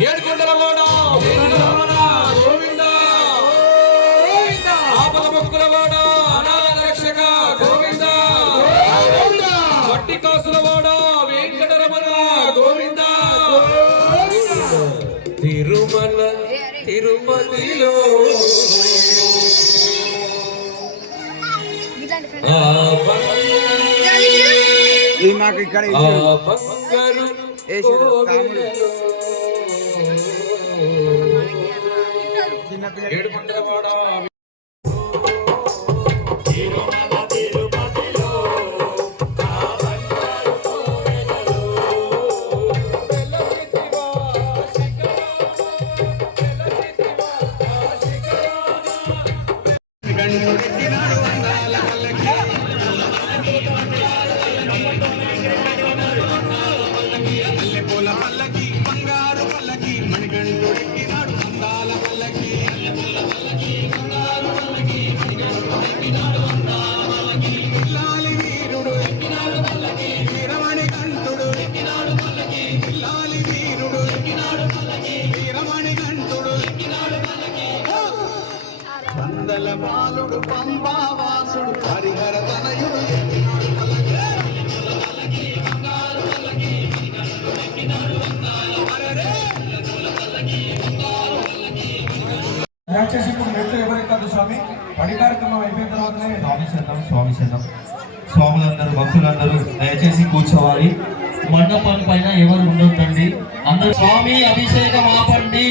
ఏడుకొండలవాడ గోవింద ఆపద మొక్కులవాడ అనాథ రక్షక గోవింద. వట్టి కాసులవాడ వెంకటరమణ గోవింద. తిరుమల తిరుపతిలో ఇక్కడ వేసారు, కోవెలలో చిన్నపిల్ల వచ్చేసి ఇప్పుడు మెట్లు ఎవరికి కాదు స్వామి? పడి కార్యక్రమం అయిపోయిన తర్వాతనే స్వామి శతం స్వామి శతం స్వాములందరూ భక్తులందరూ దయచేసి కూర్చోవాలి. మండపం పైన ఎవరు ఉండొద్దండి? అందరూ స్వామి అభిషేకం ఆపండి.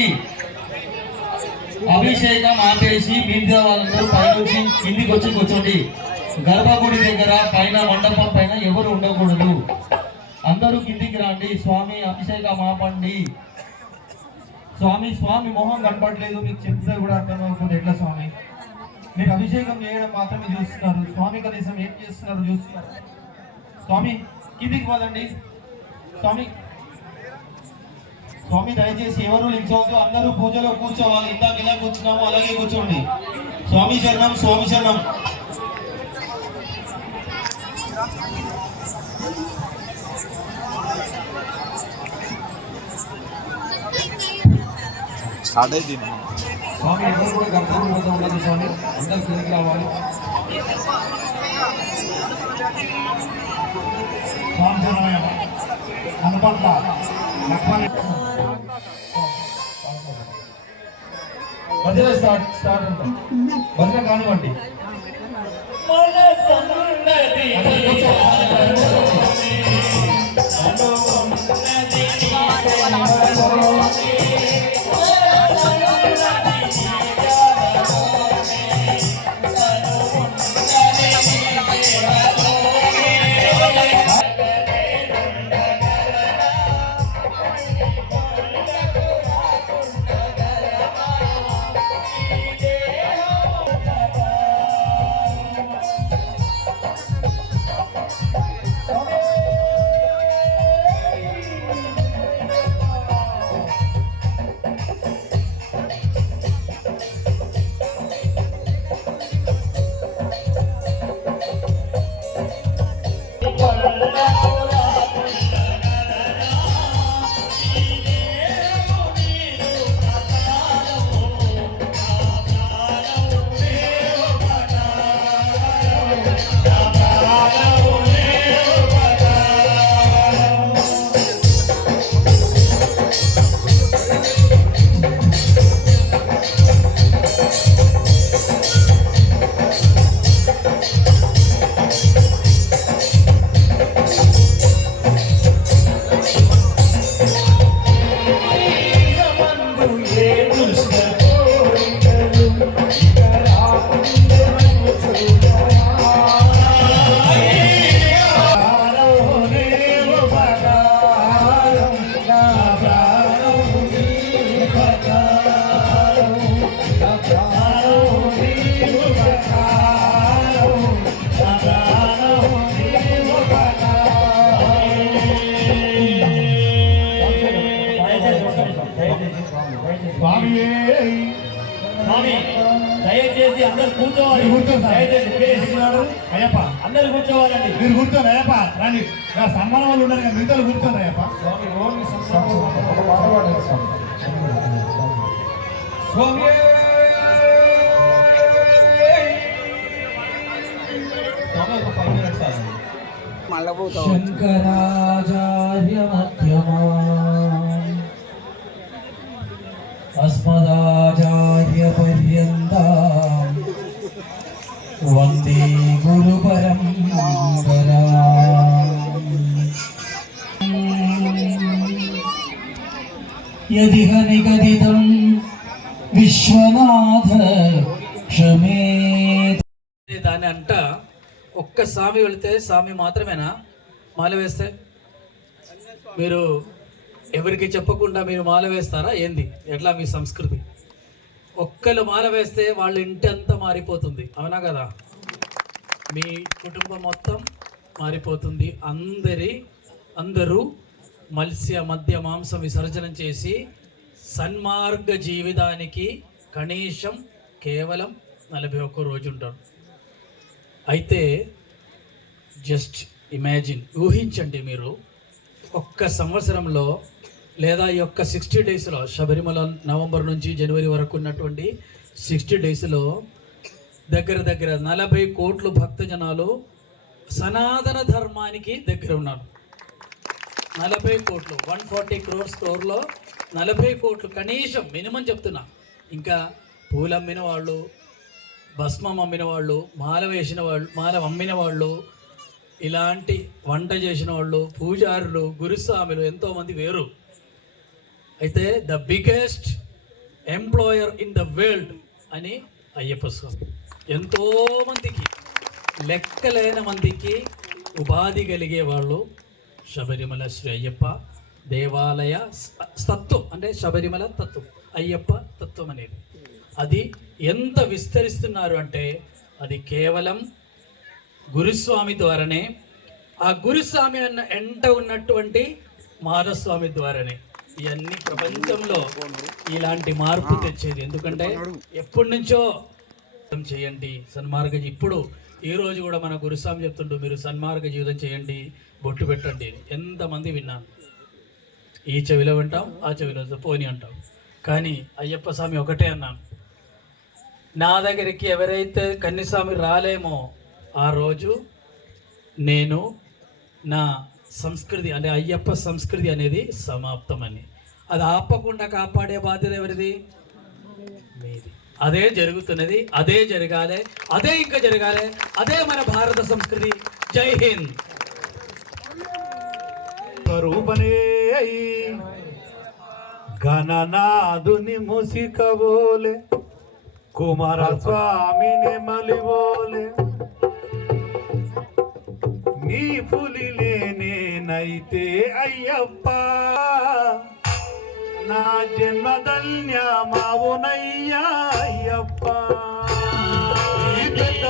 అభిషేకం ఆపేసి మిగతా వాళ్ళందరూ పైనుంచి కిందికి వచ్చి కూర్చోండి. గర్భగుడి దగ్గర పైన మండపం పైన ఎవరు ఉండకూడదు? అందరూ కిందికి రండి. స్వామి అభిషేకం ఆపండి. స్వామి స్వామి మొహం కనపడలేదు. మీకు చెప్తే కూడా అర్థం అవుతుంది. ఎట్లా స్వామి? మీరు అభిషేకం చేయడం మాత్రమే చూస్తున్నారు. స్వామి కనీసం ఏం చేస్తున్నారు చూస్తున్నారు? స్వామి కిందికి పోదండి. స్వామి స్వామి దయచేసి ఎవరు నిల్చోవద్దు. అందరూ పూజలో కూర్చోవాలి. ఇందాక ఇలా కూర్చున్నాము అలాగే కూర్చోండి. స్వామి శరణం స్వామి శరణం. స్టార్ట్ అయింది స్వామి ఎవరు కూడా గర్భం పోతూ ఉండదు స్వామి. అందరూ రావాలి. లక్ష్మణ్. స్టార్ట్ స్టార్ట్ అంటాం. కానివ్వండి. అందరూ అందరు కూర్చోవాలి. అయ్యప్ప. అందరు కూర్చోవాలండి. మీరు కూర్చోండి అయ్యప్ప. రండి. నా సన్మానం వాళ్ళు ఉన్నారు కదా మిగతా కూర్చోండి అయ్యప్ప. స్వామి సంస్థ ఒక వందే గురు పరంపరా యదిహ నిగదితం విశ్వనాథ క్షమే. దాని అంట ఒక్క స్వామి వెళితే స్వామి మాత్రమేనా? మాల వేస్తే? మీరు ఎవరికి చెప్పకుండా మీరు మాల వేస్తారా? ఏంది? ఎట్లా మీ సంస్కృతి? ఒక్కలు మాల వేస్తే వాళ్ళ ఇంటి అంతా మారిపోతుంది. అవునా కదా? మీ కుటుంబం మొత్తం మారిపోతుంది. అందరి అందరూ మత్స్య మధ్య మాంసం విసర్జనం చేసి సన్మార్గ జీవితానికి కనీసం కేవలం నలభై ఒక్క రోజు ఉంటారు. అయితే జస్ట్ ఇమాజిన్ ఊహించండి మీరు ఒక్క సంవత్సరంలో లేదా ఈ యొక్క సిక్స్టీ డేస్లో శబరిమల నవంబర్ నుంచి జనవరి వరకు ఉన్నటువంటి సిక్స్టీ డేస్లో దగ్గర దగ్గర నలభై కోట్లు భక్త జనాలు సనాతన ధర్మానికి దగ్గర ఉన్నారు. నలభై కోట్లు వన్ ఫార్టీ క్రోర్స్ స్టోర్లో నలభై కోట్లు కనీసం మినిమం చెప్తున్నా. ఇంకా పూలు అమ్మిన వాళ్ళు భస్మం అమ్మిన వాళ్ళు మాల వేసిన వాళ్ళు మాల అమ్మిన వాళ్ళు ఇలాంటి వంట చేసిన వాళ్ళు పూజారులు గురుస్వాములు ఎంతోమంది వేరు. అయితే the biggest employer in the world అని అయ్యప్ప స్వామి. ఎంతోమందికి లెక్కలేని మందికి ఉపాధి కలిగే వాళ్ళు శబరిమల శ్రీ అయ్యప్ప దేవాలయ తత్వం అంటే శబరిమల తత్వం అయ్యప్ప తత్వం అనేది. అది ఎంత విస్తరిస్తున్నారు అంటే అది కేవలం గురుస్వామి ద్వారానే ఆ గురుస్వామి అన్న ఎంట ఉన్నటువంటి మాధస్వామి ద్వారానే. ఇవన్నీ ప్రపంచంలో ఇలాంటి మార్పు తెచ్చేది. ఎందుకంటే ఎప్పటి నుంచో చేయండి సన్మార్గ ఇప్పుడు ఈ రోజు కూడా మన గురుస్వామి చెప్తుంటూ మీరు సన్మార్గ జీవితం చేయండి బొట్టు పెట్టండి ఎంతమంది విన్నాను. ఈ చెవిలో వింటాం ఆ చెవిలో పోని అంటాం. కానీ అయ్యప్ప స్వామి ఒకటే అన్నాను. నా దగ్గరికి ఎవరైతే కన్నిస్వామి రాలేమో ఆ రోజు నేను నా సంస్కృతి అంటే అయ్యప్ప సంస్కృతి అనేది సమాప్తమని. అది ఆపకుండా కాపాడే బాధ్యత ఎవరిది? మీది. అదే జరుగుతున్నది అదే జరగాలి అదే ఇంకా జరగాలి అదే మన భారత సంస్కృతి. జై హింద్. స్వరూపనే గణనాదుని ముసికవోలే కుమారస్వామిని మలివోలే. నీ పులిలే నేనైతే అయ్యప్ప. నా జన్మ అయ్యప్ప. మావునయ్యా పెద్ద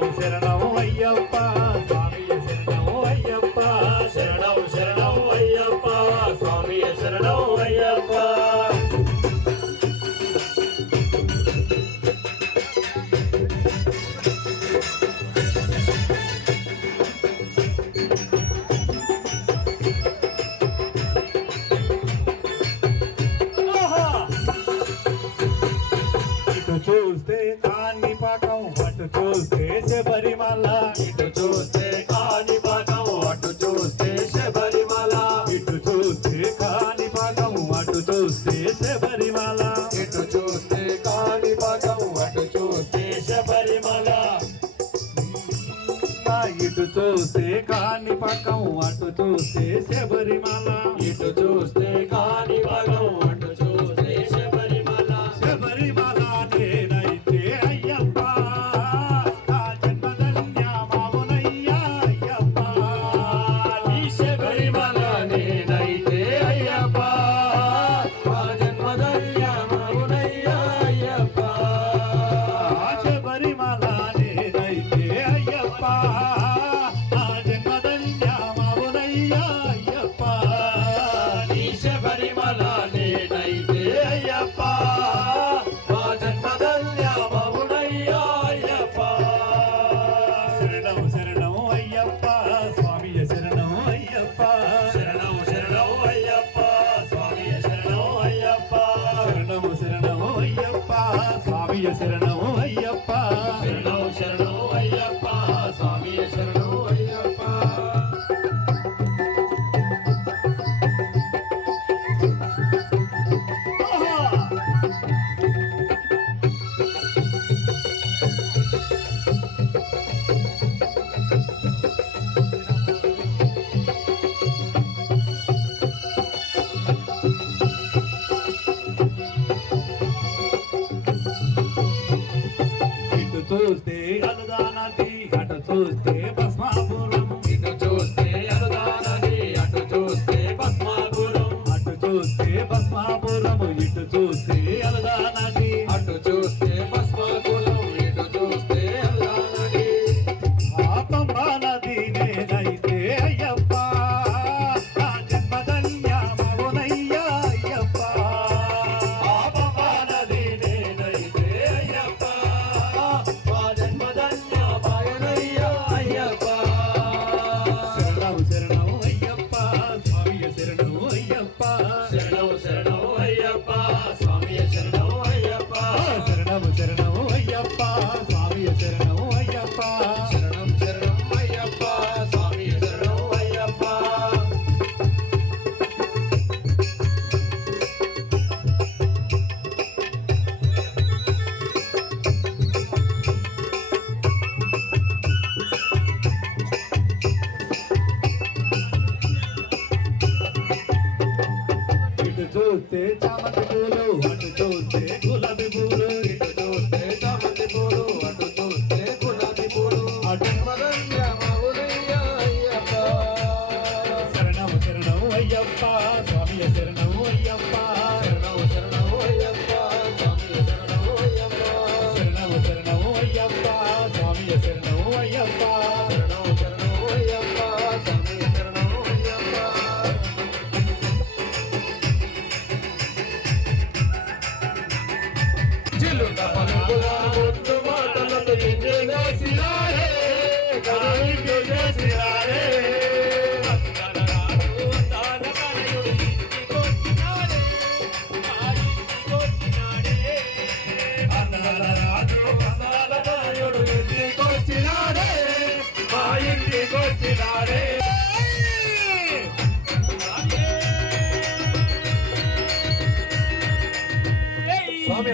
శరణం శరణం శబరిమల ఇటు చూస్తే కాని పక్కం అటు చూస్తే శబరిమల. ఇటు చూస్తే కాని పగం చూస్తే కలుదానది అట చూస్తే ஐயப்பா சாமி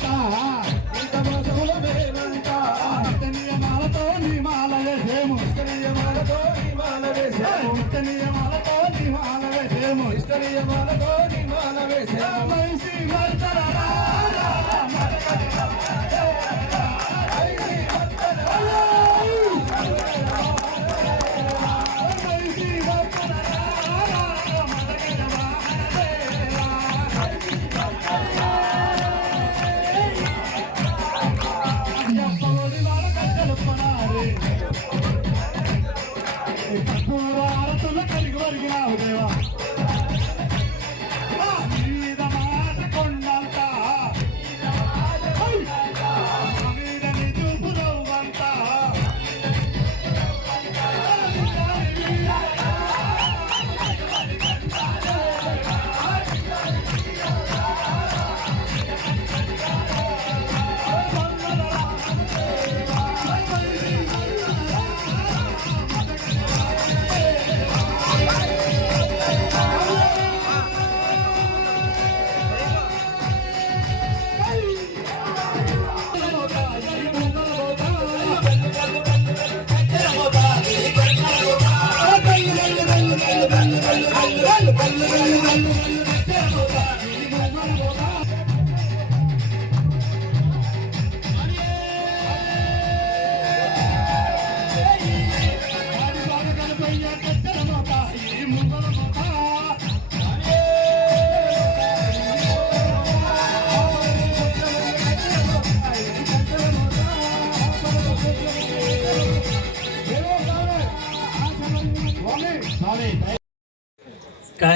Tá,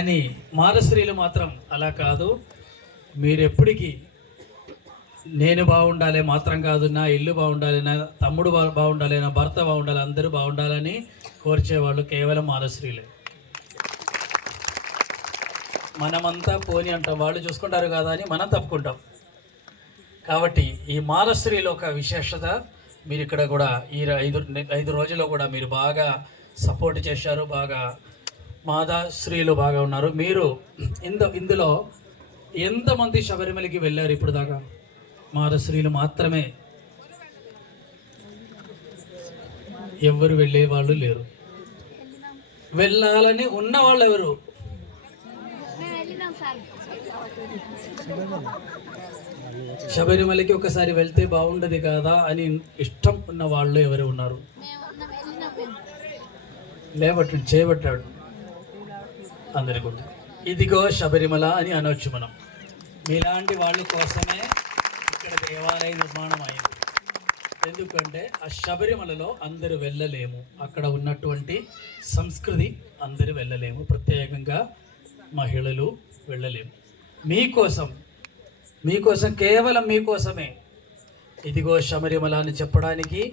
కానీ మారస్త్రీలు మాత్రం అలా కాదు. మీరు ఎప్పటికీ నేను బాగుండాలి మాత్రం కాదు నా ఇల్లు బాగుండాలి నా తమ్ముడు బా- బాగుండాలి నా భర్త బాగుండాలి అందరూ బాగుండాలని కోర్చేవాళ్ళు కేవలం మారస్త్రీలే. మనమంతా పోని అంటాం వాళ్ళు చూసుకుంటారు కదా అని మనం తప్పుకుంటాం. కాబట్టి ఈ మాలస్త్రీలో ఒక విశేషత మీరు ఇక్కడ కూడా ఈ ఐదు ఐదు రోజుల్లో కూడా మీరు బాగా సపోర్ట్ చేశారు బాగా మాదా స్త్రీలు బాగా ఉన్నారు. మీరు ఇందు ఇందులో ఎంతమంది శబరిమలకి వెళ్ళారు ఇప్పుడు దాకా మాద స్త్రీలు మాత్రమే. ఎవరు వెళ్ళే వాళ్ళు లేరు. వెళ్ళాలని ఉన్న వాళ్ళు ఎవరు? శబరిమలకి ఒకసారి వెళ్తే బాగుండదు కదా అని ఇష్టం ఉన్న వాళ్ళు ఎవరు ఉన్నారు? లేబట్టాడు చేయబట్టాడు. అందరికి ఉంది. ఇదిగో శబరిమల అని అనొచ్చు మనం. మీలాంటి వాళ్ళ కోసమే ఇక్కడ దేవాలయ నిర్మాణం అయింది. ఎందుకంటే ఆ శబరిమలలో అందరూ వెళ్ళలేము. అక్కడ ఉన్నటువంటి సంస్కృతి అందరూ వెళ్ళలేము. ప్రత్యేకంగా మహిళలు వెళ్ళలేము. మీకోసం మీకోసం కేవలం మీకోసమే. ఇదిగో శబరిమల అని చెప్పడానికి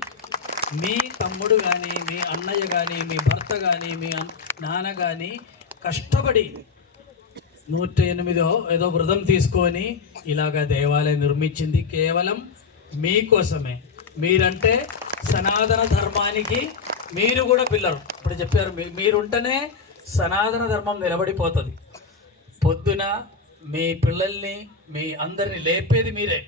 మీ తమ్ముడు కానీ మీ అన్నయ్య కానీ మీ భర్త కానీ మీ నాన్న కానీ కష్టపడి నూట ఎనిమిదో ఏదో వ్రతం తీసుకొని ఇలాగ దేవాలయం నిర్మించింది. కేవలం మీకోసమే. మీరంటే సనాతన ధర్మానికి మీరు కూడా పిల్లరు ఇప్పుడు చెప్పారు మీ- మీరుంటేనే సనాతన ధర్మం నిలబడిపోతుంది. పొద్దున మీ పిల్లల్ని మీ అందరిని లేపేది మీరే.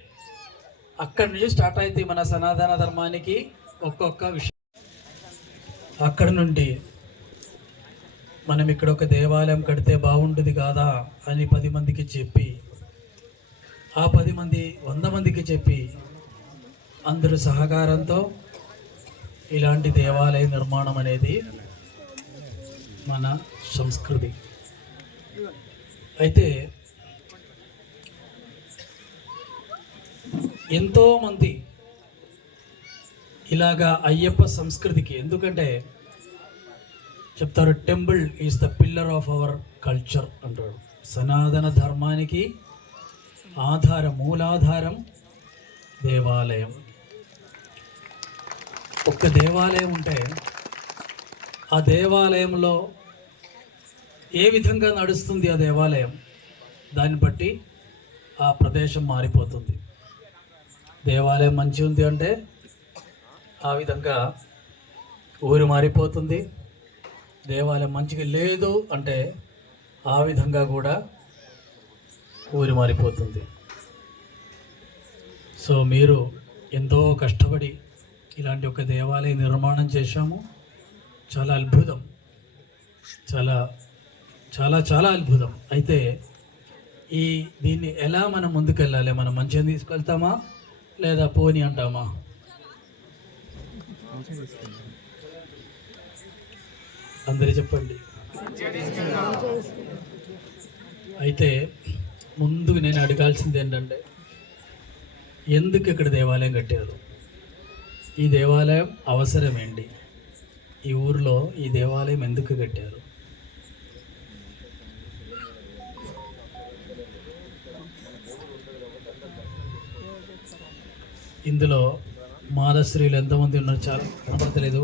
అక్కడి నుంచి స్టార్ట్ అయితే మన సనాతన ధర్మానికి ఒక్కొక్క విషయం. అక్కడ నుండి మనం ఇక్కడ ఒక దేవాలయం కడితే బాగుంటుంది కాదా అని పది మందికి చెప్పి ఆ పది మంది వంద మందికి చెప్పి అందరు సహకారంతో ఇలాంటి దేవాలయ నిర్మాణం అనేది మన సంస్కృతి. అయితే ఎంతోమంది ఇలాగా అయ్యప్ప సంస్కృతికి ఎందుకంటే చెప్తారు temple is the pillar of our culture అంటాడు. సనాతన ధర్మానికి ఆధారం మూలాధారం దేవాలయం. ఒక్క దేవాలయం ఉంటే ఆ దేవాలయంలో ఏ విధంగా నడుస్తుంది ఆ దేవాలయం? దాన్ని బట్టి ఆ ప్రదేశం మారిపోతుంది. దేవాలయం మంచి ఉంది అంటే ఆ విధంగా ఊరు మారిపోతుంది. దేవాలయం మంచిగా లేదు అంటే ఆ విధంగా కూడా ఊరి మారిపోతుంది. సో మీరు ఎంతో కష్టపడి ఇలాంటి ఒక దేవాలయ నిర్మాణం చేశాము. చాలా అద్భుతం. చాలా చాలా చాలా అద్భుతం. అయితే ఈ దీన్ని ఎలా మనం ముందుకెళ్ళాలి? మనం మంచిగా తీసుకెళ్తామా లేదా పోని అంటామా? అందరూ చెప్పండి. అయితే ముందుకు నేను అడగాల్సింది ఏంటంటే ఎందుకు ఇక్కడ దేవాలయం కట్టారు? ఈ దేవాలయం అవసరం ఏంటి? ఈ ఊర్లో ఈ దేవాలయం ఎందుకు కట్టారు? ఇందులో మాలశ్రీలు ఎంతమంది ఉన్నారు? చాలా కనపడతలేదు.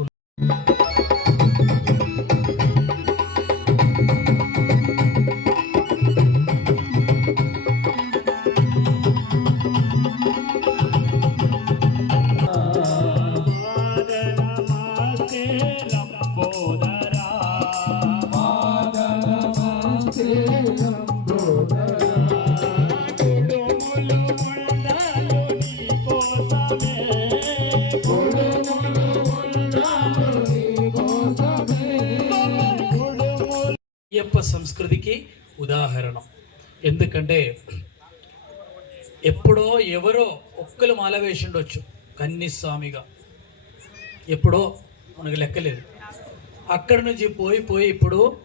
అయ్యప్ప ఉదాహరణ. ఎందుకంటే ఎప్పుడో ఎవరో ఒక్కరు మాల వేసిండొచ్చు కన్నిస్వామిగా. ఎప్పుడో మనకు లెక్కలేదు. అక్కడి నుంచి పోయి పోయి ఇప్పుడు